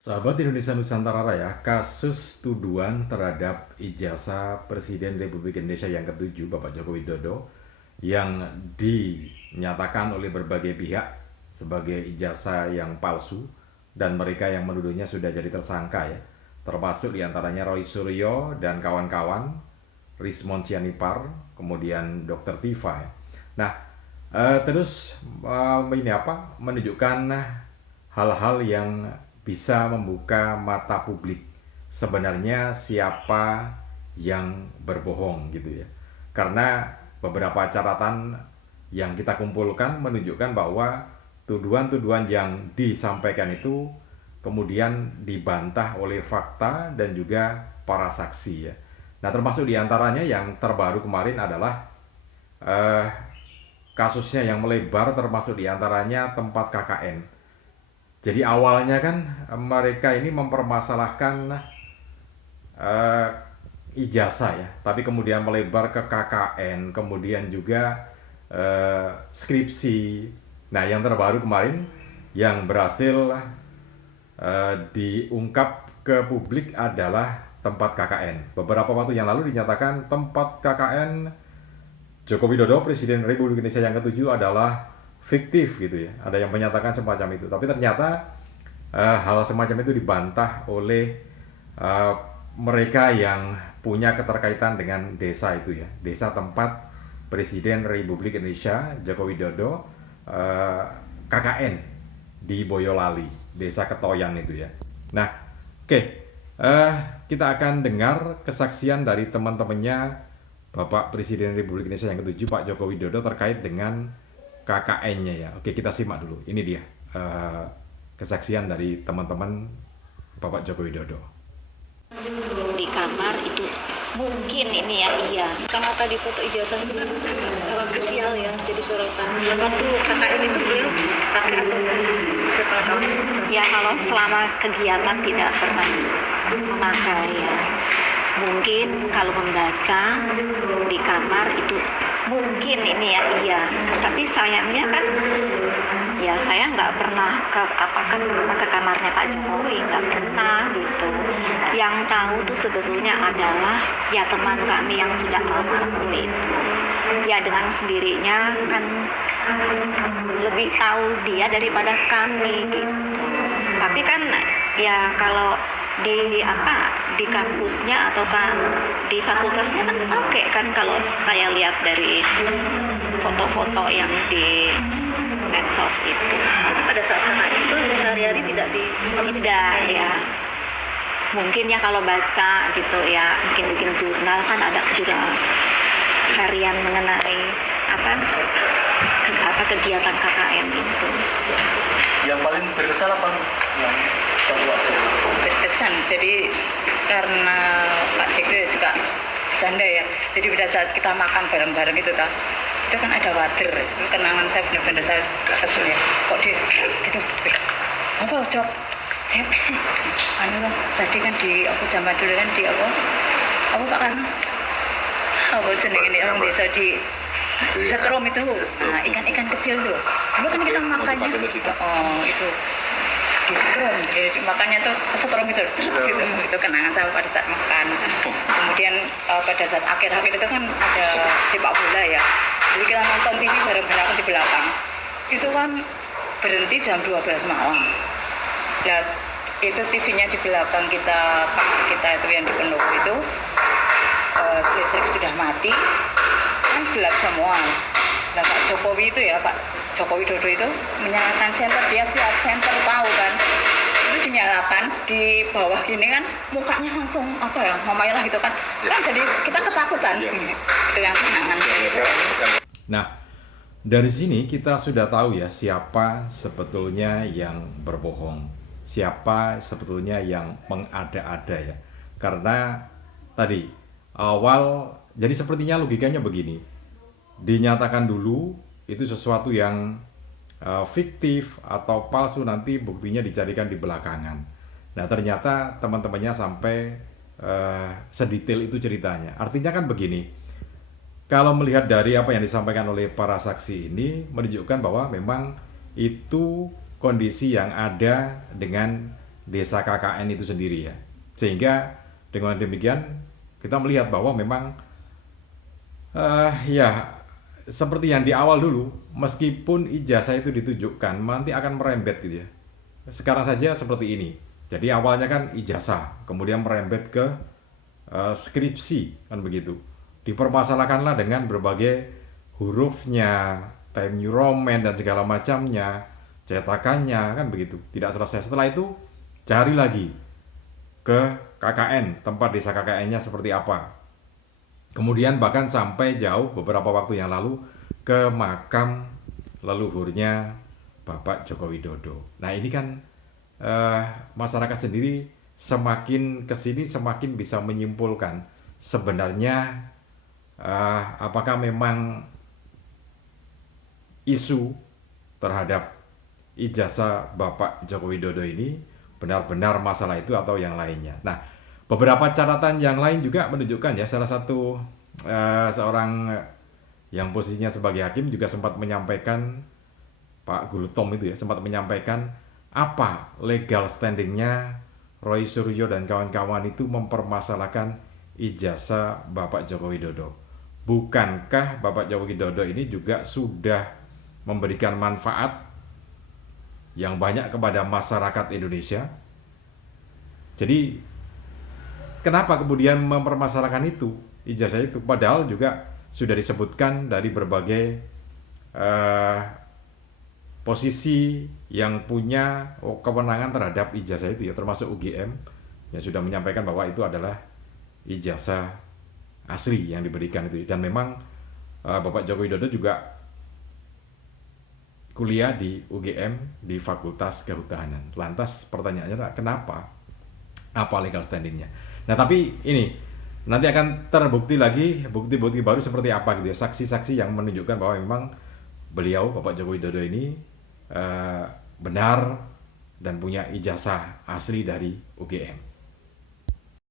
Sahabat Indonesia Nusantara Raya, kasus tuduhan terhadap ijazah Presiden Republik Indonesia yang ketujuh, Bapak Joko Widodo, yang dinyatakan oleh berbagai pihak sebagai ijazah yang palsu, dan mereka yang menuduhnya sudah jadi tersangka ya, termasuk diantaranya Roy Suryo dan kawan-kawan, Rismon Sianipar, kemudian Dr. Tifa ya. Nah, terus menunjukkan hal-hal yang bisa membuka mata publik sebenarnya siapa yang berbohong gitu ya. Karena beberapa catatan yang kita kumpulkan menunjukkan bahwa tuduhan-tuduhan yang disampaikan itu kemudian dibantah oleh fakta dan juga para saksi ya. Nah, termasuk diantaranya yang terbaru kemarin adalah kasusnya yang melebar, termasuk diantaranya tempat KKN. Jadi awalnya kan mereka ini mempermasalahkan eh, ijazah ya, tapi kemudian melebar ke KKN, kemudian juga skripsi. Nah, yang terbaru kemarin yang berhasil diungkap ke publik adalah tempat KKN. Beberapa waktu yang lalu dinyatakan tempat KKN Joko Widodo, Presiden Republik Indonesia yang ketujuh adalah fiktif gitu ya. Ada yang menyatakan semacam itu. Tapi ternyata hal semacam itu dibantah oleh mereka yang punya keterkaitan dengan desa itu ya. Desa tempat Presiden Republik Indonesia Joko Widodo KKN di Boyolali, Desa Ketoyan itu ya. Nah, oke. Kita akan dengar kesaksian dari teman-temannya Bapak Presiden Republik Indonesia yang ketujuh, Pak Joko Widodo, terkait dengan KKN-nya ya. Oke, kita simak dulu. Ini dia kesaksian dari teman-teman Bapak Joko Widodo. Di kamar itu mungkin ini ya, iya. Karena tadi foto ijazah itu kan masalah krusial ya, jadi sorotan. Waktu KKN itu beliau pakai apa setelah kamu? Ya kalau selama kegiatan tidak pernah memakai ya. Mungkin kalau membaca di kamar itu mungkin ini ya, iya. Tapi sayangnya kan ya saya nggak pernah ke kamarnya Pak Jokowi, nggak pernah gitu. Yang tahu tuh sebetulnya adalah ya teman kami yang sudah almarhum itu. Ya dengan sendirinya kan lebih tahu dia daripada kami gitu. Tapi kan ya kalau di kampusnya atau di fakultasnya kan pakai kan, kalau saya lihat dari foto-foto yang di medsos itu. Tapi pada saat KKN itu sehari-hari tidak ya. Mungkin ya kalau baca gitu ya, mungkin bikin jurnal kan, ada jurnal harian mengenai apa kegiatan KKN itu. Yang paling berkesan apa yang berkesan? Jadi karena Pak Cik itu suka bercanda ya, jadi pada saat kita makan bareng-bareng itu kan ada wader. Itu kenangan saya, benar-benar saya kesel ya, kok dia gitu, apa Jok? Saya lah, tadi kan aku zaman dulu kan di apa Pak Karno, apa jeneng ini orang desa di setrum itu, nah, ikan kecil tuh dulu kan kita makannya itu di setrum, jadi makannya tuh setrum itu gitu. Itu kenangan saya pada saat makan. Kemudian pada saat akhir-akhir itu kan ada sepak bola ya, jadi kita nonton TV bareng-bareng di belakang. Itu kan berhenti jam 12 malam. Nah, itu TV-nya di belakang kita, kamar kita itu yang di Pendopo itu listrik sudah mati, kan gelap semua. Nah, Pak Jokowi itu ya, Pak Joko Widodo itu menyalakan senter, dia siap senter, tahu kan, itu dinyalakan di bawah gini kan, mukanya langsung memerah gitu kan, kan jadi kita ketakutan. Itu yang kenangan. Nah, dari sini kita sudah tahu ya siapa sebetulnya yang berbohong, siapa sebetulnya yang mengada-ada ya. Karena tadi awal, jadi sepertinya logikanya begini, dinyatakan dulu itu sesuatu yang fiktif atau palsu, nanti buktinya dicarikan di belakangan. Nah, ternyata teman-temannya sampai sedetail itu ceritanya. Artinya kan begini, kalau melihat dari apa yang disampaikan oleh para saksi ini, menunjukkan bahwa memang itu kondisi yang ada dengan desa KKN itu sendiri ya. Sehingga dengan demikian kita melihat bahwa memang ya seperti yang di awal dulu, meskipun ijazah itu ditunjukkan nanti akan merembet gitu ya. Sekarang saja seperti ini. Jadi awalnya kan ijazah, kemudian merembet ke skripsi kan begitu. Dipermasalahkanlah dengan berbagai hurufnya, time New Roman dan segala macamnya, cetakannya kan begitu. Tidak selesai. Setelah itu cari lagi ke KKN, tempat desa KKN-nya seperti apa. Kemudian bahkan sampai jauh beberapa waktu yang lalu ke makam leluhurnya Bapak Joko Widodo. Nah ini kan masyarakat sendiri semakin kesini semakin bisa menyimpulkan sebenarnya apakah memang isu terhadap ijazah Bapak Joko Widodo ini benar-benar masalah itu atau yang lainnya. Nah, beberapa catatan yang lain juga menunjukkan ya, salah satu seorang yang posisinya sebagai hakim juga sempat menyampaikan, Pak Gultom itu ya, sempat menyampaikan apa legal standingnya Roy Suryo dan kawan-kawan itu mempermasalahkan ijazah Bapak Joko Widodo. Bukankah Bapak Joko Widodo ini juga sudah memberikan manfaat yang banyak kepada masyarakat Indonesia? Jadi kenapa kemudian mempermasalahkan itu, ijazah itu? Padahal juga sudah disebutkan dari berbagai posisi yang punya kewenangan terhadap ijazah itu ya, termasuk UGM yang sudah menyampaikan bahwa itu adalah ijazah asli yang diberikan itu. Dan memang Bapak Joko Widodo juga kuliah di UGM di Fakultas Kehutanan. Lantas pertanyaannya adalah kenapa? Apa legal standingnya? Nah tapi ini nanti akan terbukti lagi bukti-bukti baru seperti apa gitu ya, saksi-saksi yang menunjukkan bahwa memang beliau Bapak Joko Widodo ini benar dan punya ijazah asli dari UGM.